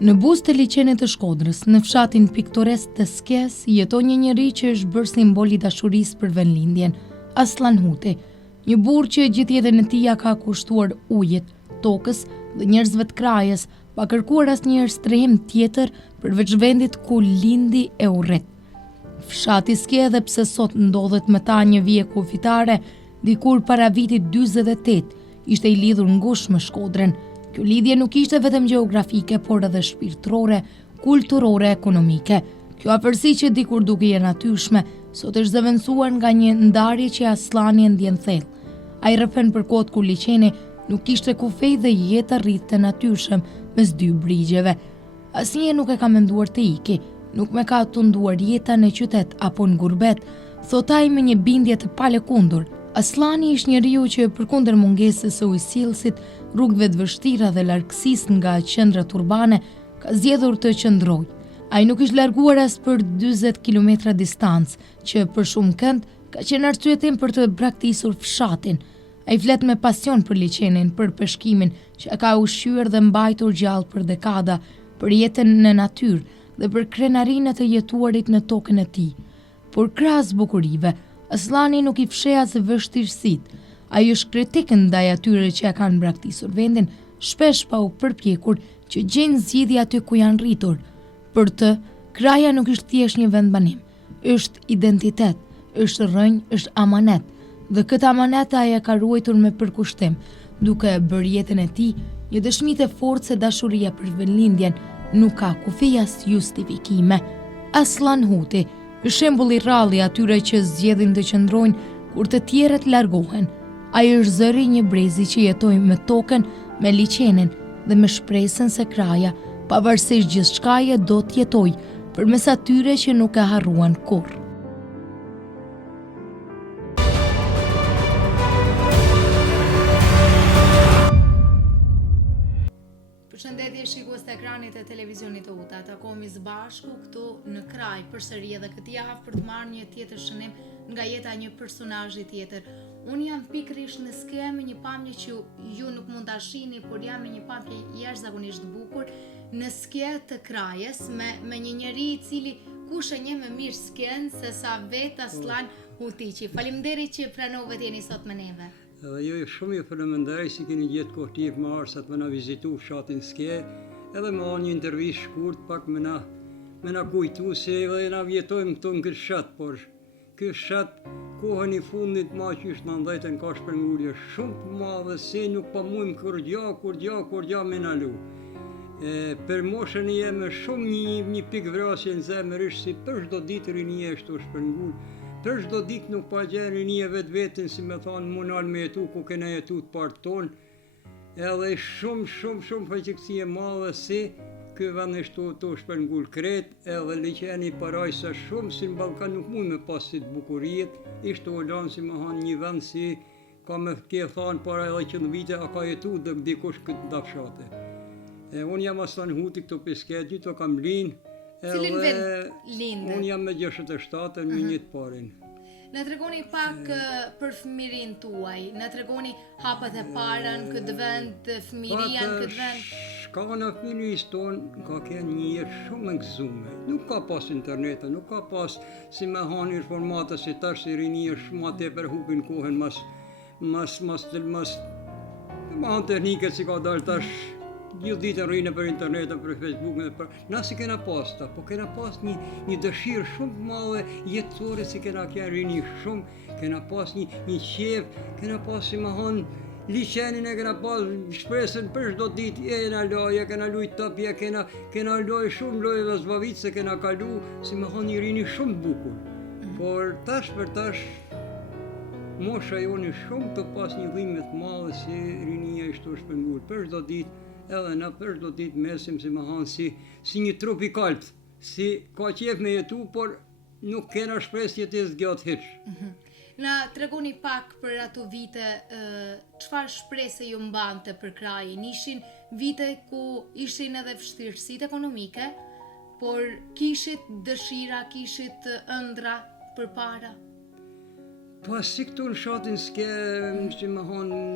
Në buzë të liçenit të Shkodrës, në fshatin piktoresk të Skes, jeton një njeri që është bërë simbol i dashurisë për vendlindjen, Aslan Huti, një burrë që gjithë jetën e tij ka kushtuar ujit, tokës dhe njerëzve të krajës, pa kërkuar asnjëherë strehim tjetër përveç vendit ku lindi e u rrit. Fshati Ske, edhe pse sot ndodhet me ta një vije kufitare, dikur para vitit 48 ishte i lidhur ngushtë me Shkodrën. Kjo lidhje nuk ishte vetëm gjeografike, por edhe shpirtërore, kulturore, ekonomike. Kjo afërsi që dikur dukej e natyrshme, sot është zëvendësuar nga një ndarje që Aslani e ndjen thellë. Ai rrëfen për kohët kur liçeni nuk kishte kufej dhe jeta rritte natyrshëm mes dy brigjeve. Asnjëherë nuk e ka menduar të iki, nuk me ka tunduar jeta në qytet apo në gurbet, thot ai me një bindje të palëkundur. Aslani ishte njeriu që përkundër mungesës së ujësillësit, rrugëve të vështira dhe largësisë nga qendrat urbane, ka zgjedhur të qëndrojë. Ai nuk ishte larguar as për 40 kilometra distancë, që për shumë kënd ka qenë arsyetim për të braktisur fshatin. Ai flet me pasion për liçenin, për peshkimin që ka ushqyer dhe mbajtur gjallë për dekada, për jetën në natyrë dhe për krenarinë të jetuarit në tokën e tij. Por krahas bukurive, Aslani nuk i fsheh as vështirësitë. Ai është kritik ndaj atyre që kanë braktisur vendin, shpesh pa u përpjekur që gjejnë zgjidhje aty ku janë rritur. Për të, kraja nuk është thjesht një vend banim, është identitet, është rrënjë, është amanet. Dhe këtë amanet ai e ka ruajtur me përkushtim, duke bërë jetën e tij një dëshmi të fortë se dashuria për vendlindjen nuk ka kufi as justifikime. Aslan Huti është shembull i rrallë i atyre që zgjedhin të qëndrojnë kur të tjerët largohen. Ai është zëri i një brezi që jetoi me tokën, me liçenin dhe me shpresën se kraja, pavarësisht gjithçkaje, do të jetojë përmes atyre që nuk e harruan kurrë. Përshëndetje shikues të ekranit të televizionit të UTA. Takohemi së bashku këtu në kraj përsëri edhe këtë javë për të marrë një tjetër shënim nga jeta e një personazhi tjetër. Unë jam pikërisht në Ske me një pamje që ju nuk mund ta shihni, por jam me një pamje jashtëzakonisht bukur në Ske të krajës me një njeri i cili kush e njeh më mirë Sken se sa vet Aslan Hutiqi. Faleminderit që pranove të jeni sot me neve. Edhe jo shumë ju faleminderoj si keni gjetë kohë të jepë më arsat me na vizitu fshatin Ske, edhe me një intervistë shkurt pak me na kujtu se edhe na vjetojmë këtu në këtë fshat, por ky fshat kohën i fundit ma që është 90 ka shpërngulje shumë të madhe se nuk pa mujmë kur gja me na lu. Per moshën e jeme shumë një pikë vrasje në zemër është si për çdo ditë rinia është të shpërngull. Për çdo ditë nuk pa gjenë rinia vetë si me thonë munal me jetu ku kena jetu të partë tonë, edhe shumë faqëksi e madhe se ky vend është të shpërngull kret, edhe liçeni paraj sa shumë si në Ballkan nuk mund me pasit bukuriet, ishte u lanë si me hanë një vend si ka me tje thanë para edhe që në vite a ka jetu dhe dikush këtë nda fshate. Unë jam Aslan Huti këtu Ske, gjithë kam linë. Cilin vend lindë? Unë jam me 67 në një të parin. Në tregoni pak për fëmirin tuaj, në tregoni hapët e para në këtë vend, fëmiria në këtë vend. Shkana fëmiris tonë ka kënë një jetë shumë gëzume. Nuk ka pas internet, nuk ka pas si me hanë informata si tash si rinia shumë atë për hupin kohën mas teknike si ka dalë tash. Gjithë ditën rrinë për internet, për Facebook, na si kena pas ta, po kena pas një dëshirë shumë madhe jetësore si kena rini shumë, kena pas një qef, kena pas si më hanë liçenin e kena pas shpresën për çdo ditë, na loja, kena lujt tapje, kena lojë shumë lojë dhe zbavit se kena kalu, si më hanë një rini shumë bukur. Por tash për tash, mosha joni shumë të pas një dhimbje të madhe si rinia ishte të shpërngul për çdo ditë. Edhe na për çdo ditë mesim si më hanë si një trup i kalpt, si ka qef me jetu, por nuk kena shpresë jetës gjatë hiç. Na tregoni pak për ato vite, çfarë shpresë ju mbante për krajin? Ishin vite ku ishin edhe vështirësitë ekonomike, por kishit dëshira, kishit ëndra përpara? Po si këtu në fshatin Ske, si më hanë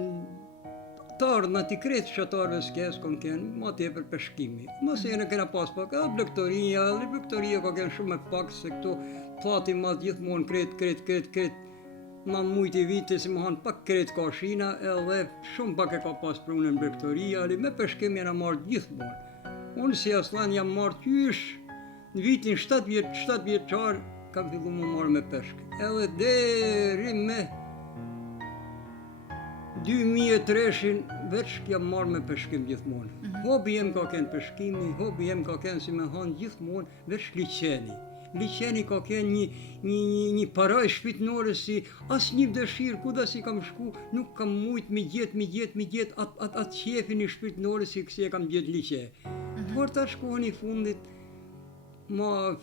tarë në t'i kretë shatarëve s'kes kon kënë ma tepër peshkimi. Mos e në kena pas pak, edhe blektoria ka kënë shumë e pak se këto plati ma gjithmonë kretë, ma mujti vite si më hanë pak kretë ka shina edhe shumë pak e ka pas prunën blektoria, ali me peshkim jena marrë gjithmonë. Unë si Aslan jam marrë qysh në vitin 7 vjeçar kam fillu më marrë me peshk. Edhe deri me 2003 veç jam marrë me peshkim gjithmonë. Hobi jem ka kënë peshkimi, hobi jem ka kënë si me hanë gjithmonë veç liqeni. Liqeni ka kënë një paraj shpitnore si as një dëshirë, kuda si kam shku, nuk kam mujt mi gjet atë qefin i shpitnore si kësi e kam gjet liqe. Por ta shkohën i fundit, ma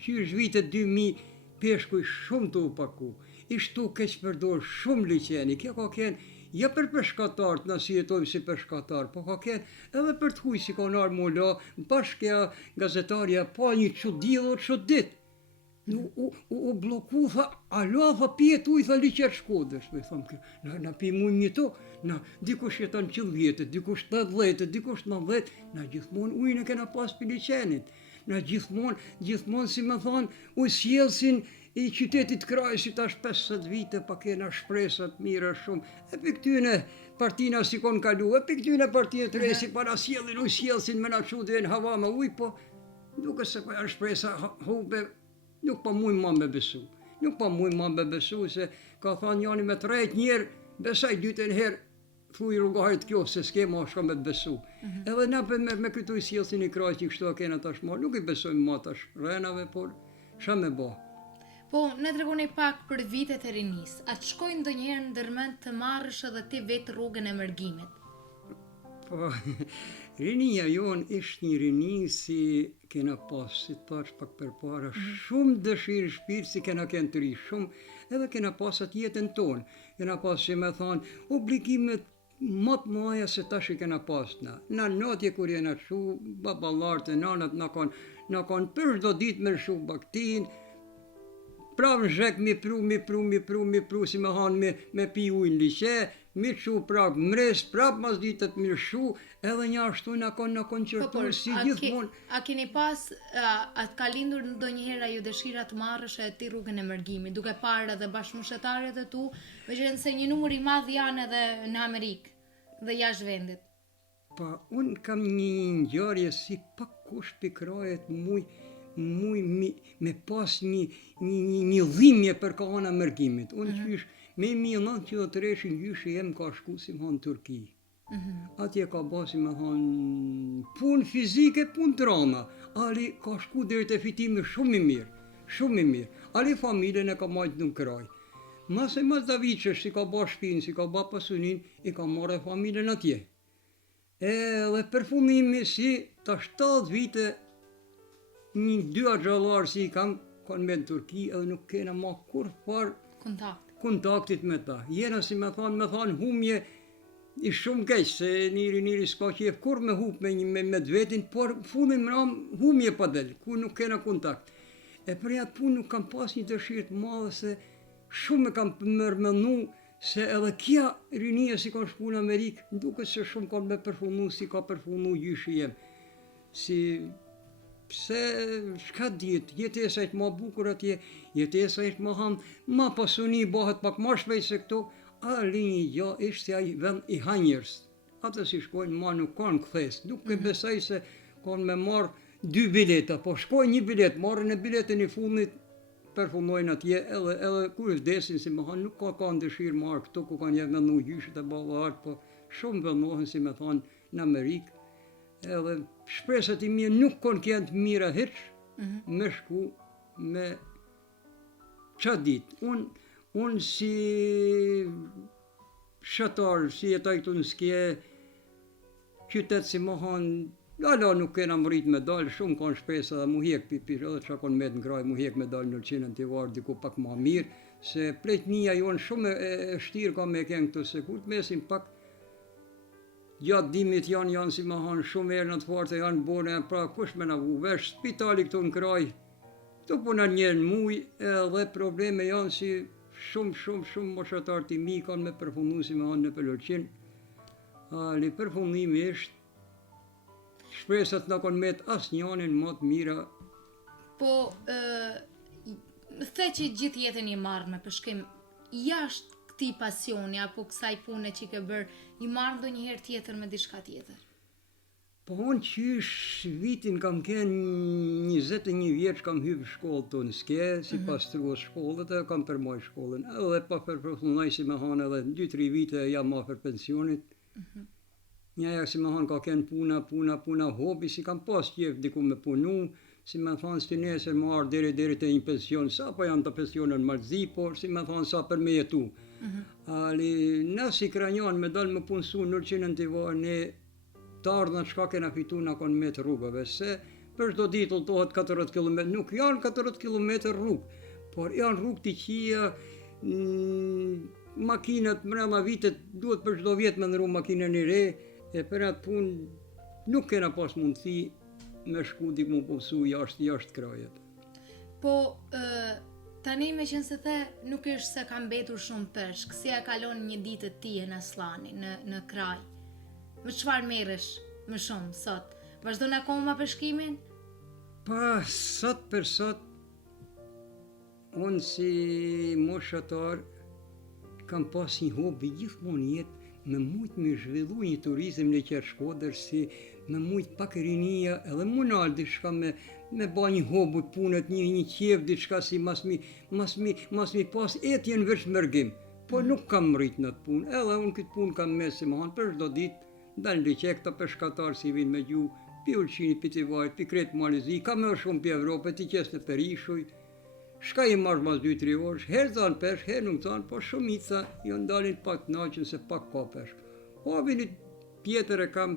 qysh vitet 2000, peshkuj shumë të upaku, ishtu keq përdor shumë liqeni, kjo ka kënë ja për peshkatarët, na si jetojmë si peshkatarë, po ka kënë edhe për të huj si ka nërë mola, bashkëja gazetarja pa një qudilë o qudit. U bloku, tha, alo, tha, pjetë uj, tha, liqer Shkodrës. Me thamë kjo, na pi mujmë një to, na dikush jetan 10 vjetët, dikush 80, dikush 90, na gjithmonë ujnë e kena pas për liqenit. Na gjithmonë si me thanë, u sjellsin i qytetit Krajësit tash 50 vite pa kena shpresat mira shumë. E për këtyne partina si kon kalu, e për këtyne partina të resi para sjellin, u sjellsin me na qude në hava me uj, po duke se po janë shpresa hube, nuk pa mujmë ma me besu. Nuk pa mujmë ma me besu, se ka thanë njani me të rejt njerë, besaj dytën herë, thuj rrugarit kjo, se s'ke ma shka me besu. Edhe na me këtu i sjellsin i Krajës që kështu a kena tash ma, nuk i besojmë ma tash renave, por shka me ba. Po, ne tregoni pak për vitet e rinis. A të shkojnë ndonjëherë ndërmend të marrësh edhe ti vetë rrugën e mërgimit? Po, rinia jonë ishtë një rini si kena pas, si të pash pak për para, shumë dëshirë shpirë si kena kënë të ri, shumë, edhe kena pas atë jetën tonë. Kena pas që me thonë, obligimet matë maja se tash i kena pas na. Na natje kur jena të shu, babalartë e nanat na kanë për shdo ditë me shu baktin, prap në zhek mi pru, si me hanë me pi ujnë liqe, mi shu prap mres, prap mas ditët mi shu, edhe një ashtu në konë qërtur si gjithmonë. A keni pas, a ka lindur ndonjëherë ajo dëshira të marrësh e ti rrugën e mërgimit, duke parë edhe bashkëmoshetarët e tu, veçanë se një numër i madh janë edhe në Amerikë dhe jashtë vendit? Pa, unë kam një ngjarje si pak kush pikrajet me pas një dhimje për kohën e mërgimit. Unë qysh, me 1993 gjyshi jem ka shku si më hanë Turki. Atje ka ba si më hanë punë fizike, punë drama. Ali ka shku deri te fitimi shumë i mirë. Ali familjen e ka majtë në kraj. Mas da viqesh, si ka ba shpinë, si ka ba pasunin, i ka marrë familjen atje. Dhe përfundimi si ta 7 vite një 2 agjallarë si i kam kanë me në Turki edhe nuk kena ma kur par kontaktit me ta. Jena si me thanë humje i shumë keq, se njëri s'ka qef kur me hup me dvetin, por fundin më ramë humje pa del, ku nuk kena kontakt. E për jatë punë nuk kam pas një dëshirë të madhe se shumë me kam mërmenu se edhe kja rinia si ka shku në Amerikë, nduket se shumë kanë me përfunu si ka përfunu gjyshi jem. Se shka djetë, jetesa ishtë ma bukur atje, jetesa ishtë ma pasuni, bëhet pak ma shpejt se këto, a linjë gja ishtë si ai vend i hanjërës. Ata si shkojnë ma nuk kanë këthes, nuk e besaj se kanë me marë 2 bileta, po shkojnë 1 bilet, marrën e biletën i fundit, përfundojnë atje, edhe kur vdesin si me hanë, nuk kanë dëshirë marë këto, ku kanë jetë në gjyshit e bavarët, po shumë vendohen si me thanë në Amerikë, edhe shpresat i mje nuk konë kënë të mira hirë, me shku me qatë ditë. Unë si shatarë, si jetaj këtu në skje, qytetë si më hanë, ala nuk kena më rritë me dalë, shumë kanë shpresa dhe mu hjek pipir, edhe që konë metë në graj, mu hjek me dalë në qenën të varë, diku pak ma mirë, se pletnia jonë shumë e shtirë ka me kënë këtu, se kur të mesin pak, gjatë dimit janë si më hanë shumë erë në të fartë, janë bone, pra kush me në vu vesh, spitali këtu në kraj, këtu puna njerë në muj, edhe probleme janë si shumë moshatarë të mi kanë me përfundu si më hanë në Pelorqin. Ali përfundimisht, shpresat na kanë met asnjënin më të mira. Po, the që gjithë jetën i marrë me përshkrim, jashtë këtij pasioni apo kësaj pune që ke bërë, i marrë ndonjëherë tjetër me diçka tjetër? Po unë qysh vitin kam qenë 21 vjeç kam hyrë shkollë tonë ske, si pastruar shkollët e kam përmoj shkollën. Edhe pa përfundoj si me hanë edhe 2-3 vite jam afër pensionit. Njaja si me hanë ka qenë puna, hobi, si kam pas qef diku me punu, si me thonë s'ti nesër më ardë deri të një pension, sa po janë të pensionën malzi, por si me thonë sa për me jetu. Ali, na si kranjan me dalë me punësu në qenën të varë, ne të ardhën çka kena fitu na kanë met rrugëve, se për çdo ditë udhtohet 40 km, nuk janë 40 km rrugë, por janë rrugë të qija, makinat mbrëma vitet duhet për çdo vjet me ndërru makinën e re, e për atë punë nuk kena pas mundësi me shku diku mu punësu jashtë krajet. Po, tani me qenë se the, nuk është se ka mbetur shumë peshk, si e kalon një ditë të tije në Slani, në kraj. Me çfarë merresh më shumë sot? Vazhdon akoma peshkimin? Pa, sot për sot, unë si moshatar kam pas një hobi gjithmonë jetë me mujt me zhvillu një turizm në qërë Shkodër, si me mujt pak rinia edhe munal diçka me ba një hobi punët, një qef diçka si mas mi pas etjen veç mërgim. Po nuk kam rrit në të punë, edhe unë këtë punë kam me si më hanë për çdo ditë, dalë në qek të peshkatarë si vinë me gju, pi ulqini, pi të vajt, pi kretë Malizi, ka me shumë pi Evropë, ti qesë në Perishuj, shka i marrë mas 2-3 orë, herë zanë peshk, herë nuk zanë, po shumica jo ndalin pak të naqën se pak ka peshk. Habi një pjetër e kam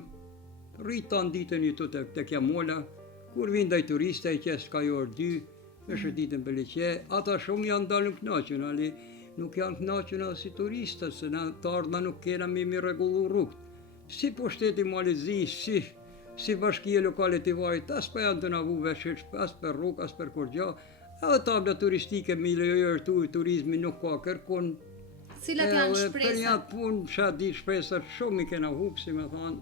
rritë të ditën një të të kja mola, kur vinë daj turiste, i qesë ka jo orë 2, me shëtitën për leqe, ata shumë janë ndalin knaqën, ali nuk janë knaqën edhe si turistët, se na të ardhna nuk kena mi regullu rrugët. Si po shteti Malizi, si bashkije lokale të vajt, as pa janë të navu veç, as për rrugë, as për kur gja, edhe tabla turistike me lejër turizmi nuk ka kërkon. Cilat janë shpresat? Për një atë punë, shatë ditë shpresat, shumë i kena hupë, si me thonë,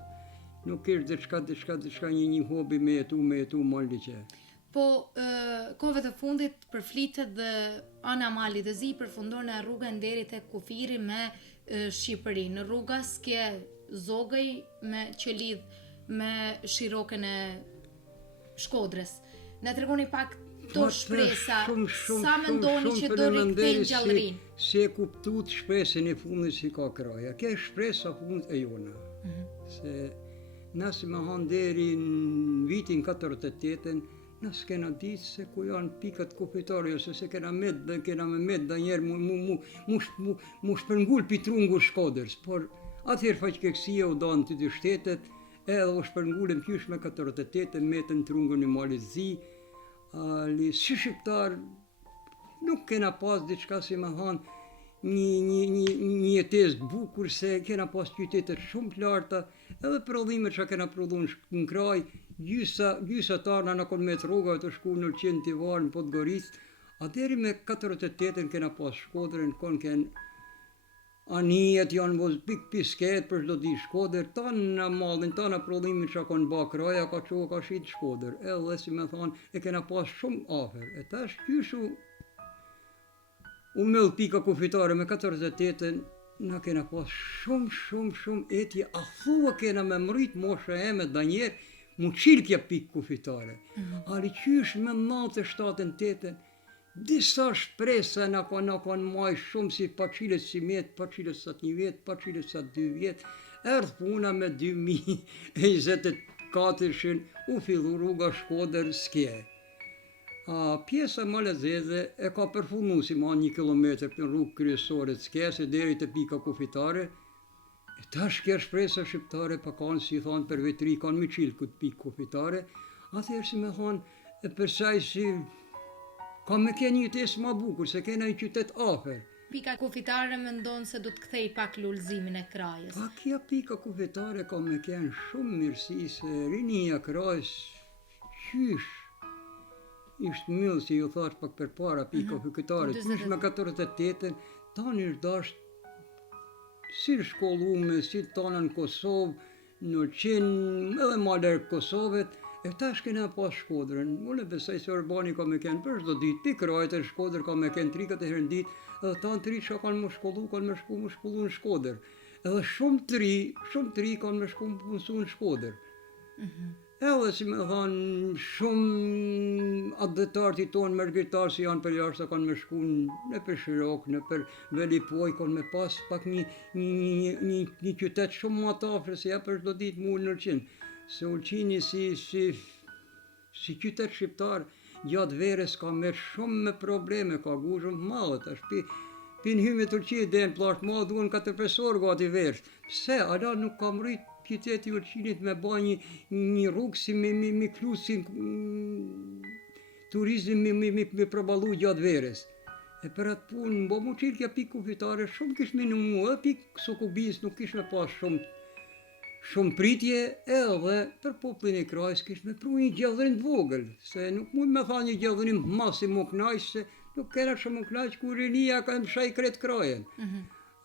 nuk ishtë diçka një hobi me jetu malli që. Po, kohëve të fundit përflitet dhe ana Mali dhe Zi përfundon në rrugën deri te kufiri me Shqipëri. Në rruga s'ke zogëj që lidh me shirokën e Shkodrës. Na tregoni pak to shpresa, sa mendoni që do rikthejnë gjallërinë? Si e kuptuat shpresën e fundit si ka kraja. Kjo shpresa fundit e jona. Se na si me hanë deri në vitin 48-ën, na s'kena ditë se ku janë pikat kufitare, ose se kena me med dhe njerë mu shpërngull pi trungu Shkodrës, por atëherë faqkeksia u danë të dy shtetet, edhe u shpërngullën qysh me 48-ën metën trungun e Malizi, ali si shqiptar nuk kena pas diçka si me hanë një jetesë të bukur, se kena pas qytetet shumë të larta, edhe prodhimet që kena prodhu në kraj, gjysa tarna në konë me të rrugave të shku në qenë të varë në Podgoricë, a deri me 48-ën kena pas Shkodrën, konë kenë anijet janë vëz pik pisket për çdo di Shkodër, tanë në mallin, tanë në prodhimin që konë ba kraja, ka qohë ka shqitë Shkodër, edhe si me thonë, e kena pas shumë afer, e tash qyshu u mëll pika kufitare me 48-ën, na kena pas shumë etje, a thua kena me mrit mosha e me da njerë, mu qilkja pik kufitare. Ali qysh me 97-8-ën, disa shpresa na kanë maj shumë si pa qilet si met, pa qilet sa 1 vjet, pa qilet sa 2 vjet, erdh puna me 2024-shin, u fillu rruga Shkodër-Skje. Pjesa më lezeze e ka përfundu si ma 1 kilometër për rrugë kryesore të Skjesë deri te pika kufitare. E tash kjo shpresa shqiptare pa kanë si thonë për vetri, kanë mi qilë këtë pikë kufitare, atëherë si me thonë e përsaj si ka me ke një jetesë ma bukur, se kena një qytet afer. Pika kufitare mendon se do të kthej pak lullëzimin e krajës. Pa kja pika kufitare ka me kenë shumë mirësi, se rinia krajës qysh ishtë millë, si ju thash pak për para pika kufitare, qysh me 48-ën, tani është dasht si shkollume, si tonë në Kosovë, në qenë edhe ma lërë Kosovët, e tash kena pas Shkodrën. Unë besoj se Urbani ka me kenë për çdo ditë, pikrajt e Shkodrë ka me kenë 3-4 herë në ditë, edhe tanë të ri që kanë më shkollu, kanë me shkollu në Shkodrë. Edhe shumë të ri kanë me shku më punësu në Shkodrë. Edhe si me thonë, shumë atletarët i tonë, mërgritarë si janë për jashtë, kanë me shku në për Shirok, në për Velipoj, kanë me pas pak një qytet shumë më të afër, se ja për çdo ditë mu Ulqin. Se Ulqini si qytet shqiptar, gjatë verës ka me shumë me probleme, ka gu shumë malët, është pin hymit Ulqinit dhe në plasht malë duhen 4 profesor gati verës. Pse, ala nuk ka mrit qyteti Ulqinit me ba një rrugë si me klu si turizm me probalu gjatë verës. E për atë punë, bo mu qilë kja pikë kufitare, shumë kish me në mu, edhe pikë Sokubis nuk kish me pas shumë pritje, edhe për poplin e Krajës kish me pru një gjallërin të vogël, se nuk mund me tha një gjallërin masi më knajsh, se nuk kena shumë më knajsh ku rinia ka më shaj kretë Krajen.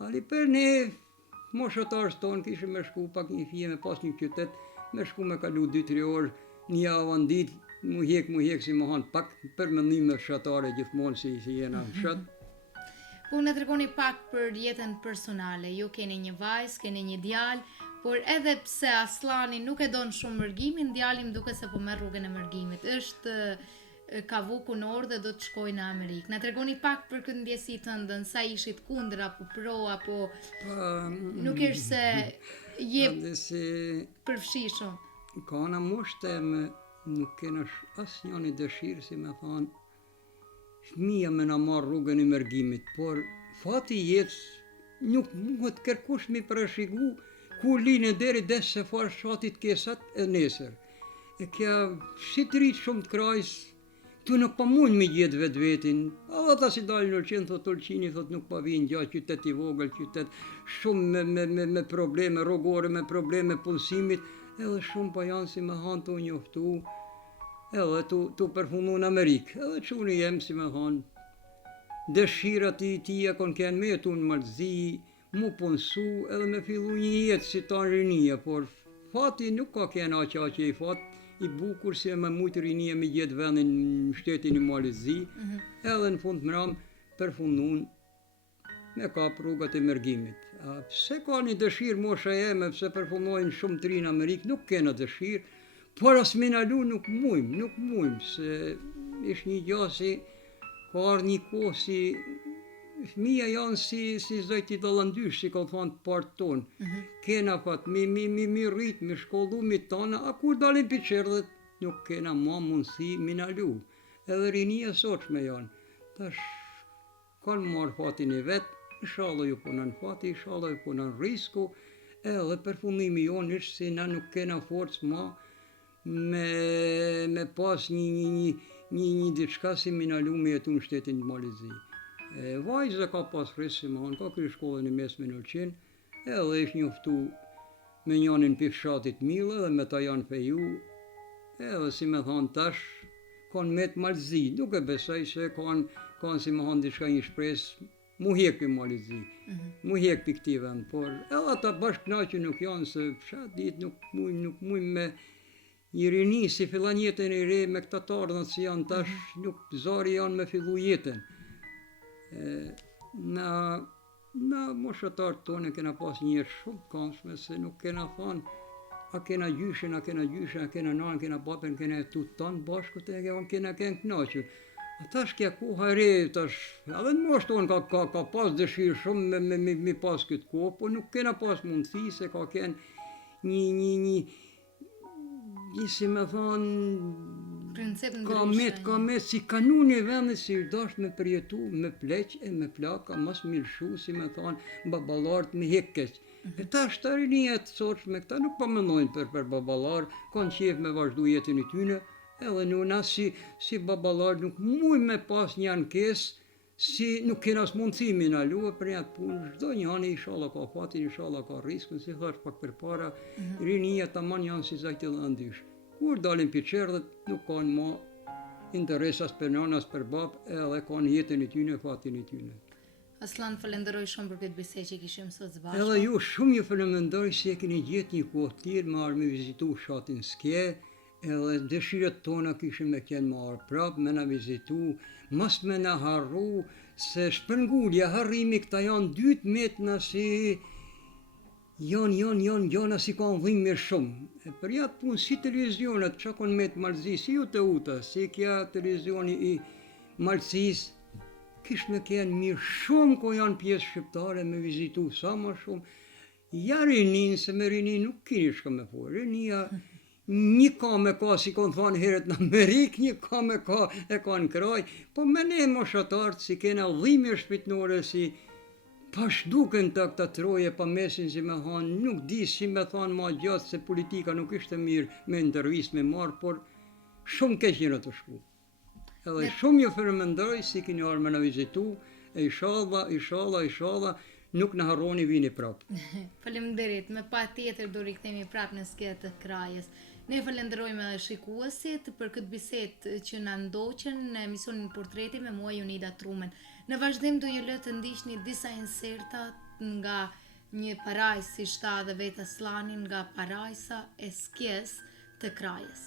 Ali për ne, moshatarës tonë kishë me shku pak një fije me pas një qytet, me shku me kalu 2-3 orë, një javë në ditë, mu hek si më hanë pak për mendime fshatare gjithmonë si jena në fshat. Po në tregoni pak për jetën personale, ju keni një vajzë, keni një djalë, por edhe pse Aslani nuk e don shumë mërgimin, djali më duket se po merr rrugën e mërgimit. Ka vu kunor dhe do të shkojë në Amerikë. Na tregoni pak për këtë ndjesi tënde, sa ishit kundër apo pro apo nuk është se je përfshishëm. Ka ana moshteme nuk kena asnjë një dëshirë si me thonë fëmija me na marrë rrugën e mërgimit, por fati jetës nuk muhet kërkush mi përëshigu ku linë deri des se farë shatit kesat e nesër. E kja shqitërit shumë të Krajës, tu nuk pa mund me gjithë vetë vetin. Edhe ta si dalë në Ulqin, thot Ulqini, thot nuk pa vinë gjatë, qytet i vogël, qytet shumë me probleme rrugore, me probleme punësimit, edhe shumë pa janë si me hanë të njoftu, edhe tu përfunu në Amerikë. Edhe që unë jem si me hanë, dëshirat i tia kon kënë me tu në Malzi, mu punësu edhe me fillu një jetë si ta në rinia, por fati nuk ka kënë aqe i fat, i bukur si me mujtë rinia me gjithë vendin në shtetin i Malzi, edhe në fund mëram përfundun me kap rrugat e mërgimit. Pse ka një dëshirë mosha jeme, pse përfundojnë shumë të rinë Amerikë, nuk kena dëshirë, por as me nalu nuk mujmë, se ish një gjasi, ka ardhë një kohë si fëmija janë si zëjti dallandysh, si ka thonë të partë tonë. Kena pat, mi rritë, mi shkollu, mi tonë, a kur dalin për qerdhet, nuk kena ma mundësi mi nalu. Edhe rinia soqme janë. Tash, kanë marë fatin e vetë, inshallah ju punan fati, inshallah ju punan risku, edhe përfundimi jonë ishtë si na nuk kena forcë ma me pas një diçka si mi nalu me jetu në shtetin Malzi. Vajzë ka pas fresë si më hanë, ka kërë shkollën e mesme në Ulqin, edhe ish njoftu me njanin për fshatit Mille dhe me ta janë feju, edhe si me thanë tash, kanë met Malzi, duke besoj se kanë si me hanë diçka një shpresë, mu hek për Malzi, mu hek për këti vend, por edhe ata bashkë knaqë nuk janë, se fshat dit nuk mujmë me një rini si fillan jetën e re me këta tardhën si janë tash, nuk zari janë me fillu jetën. Na moshatarët tonë kena pas një jetë shumë këndshme, se nuk kena thonë, a kena gjyshen, a kena nanë, kena bapen, kena tu tanë bashkët e kena knaqër. Tash kja koha e re, tash, edhe në moshë tonë ka pas dëshirë shumë me pas këtë kohë, po nuk kena pas mundësi, se ka kenë një si me thonë, ka met si kanuni vendit si dash me përjetu, me pleq e me plaka, mas milshu, si me thonë, babalartë me hekkeq. E ta shtarinia të soqme, këta nuk pa mendojnë për babalarë, kanë qef me vazhdu jetën e tyne, edhe nëna si babalarë nuk mujnë me pas një ankes, si nuk kena së mundësimi në luë për një atë punë, shdo njani inshallah ka fatin, inshallah ka riskën, si thash pak për para, rinia të man janë si zajtë dhe ndysh. Kur dalin për qerdhet, nuk kanë ma interes as për nana, as për bab, edhe kanë jetën e tyne, fatin e tyne. Aslan, falenderoj shumë për këtë bisedë që kishim sot së bashku. Edhe ju shumë ju falenderoj se keni gjetë një kohë tjetër me ardhur me vizitu fshatin Ske, edhe dëshirat tona kishin me qenë me ardhur prapë me na vizitu, mos me na harru se shpërngulja, harrimi këta janë 2 metna si janë gjana si kanë dhimbje shumë. E për ja punë si televizionet, që kanë me të Malëzi, si ju të uta, si kja televizioni i Malëzis, kish me qenë mirë shumë ko janë pjesë shqiptare me vizitu sa ma shumë. Ja rinin, se me rinin nuk kini shka me po. Rinia, një ka me ka, si konë thonë heret në Amerikë, një ka me ka e ka në kraj, po me ne moshatartë si kena dhimbje shpitnore, si pash duken të këta troje pa mesin si me hanë, nuk di si me thanë ma gjatë se politika nuk ishte mirë me intervist me marë, por shumë keq njëra të shku. Edhe shumë ju përmendoj si keni ardhur me na vizitu, e inshallah, nuk na harroni vini prapë. Faleminderit, me patjetër do rikthehemi prapë në Ske të Krajës. Ne falenderojmë edhe shikuesit për këtë bisedë që na ndoqën në emisionin Portreti me mua Jonida Trumen. Në vazhdim do ju lë të ndiqni disa inserta nga një parajs si shta dhe vetë Aslani nga parajsa e Skes të Krajës.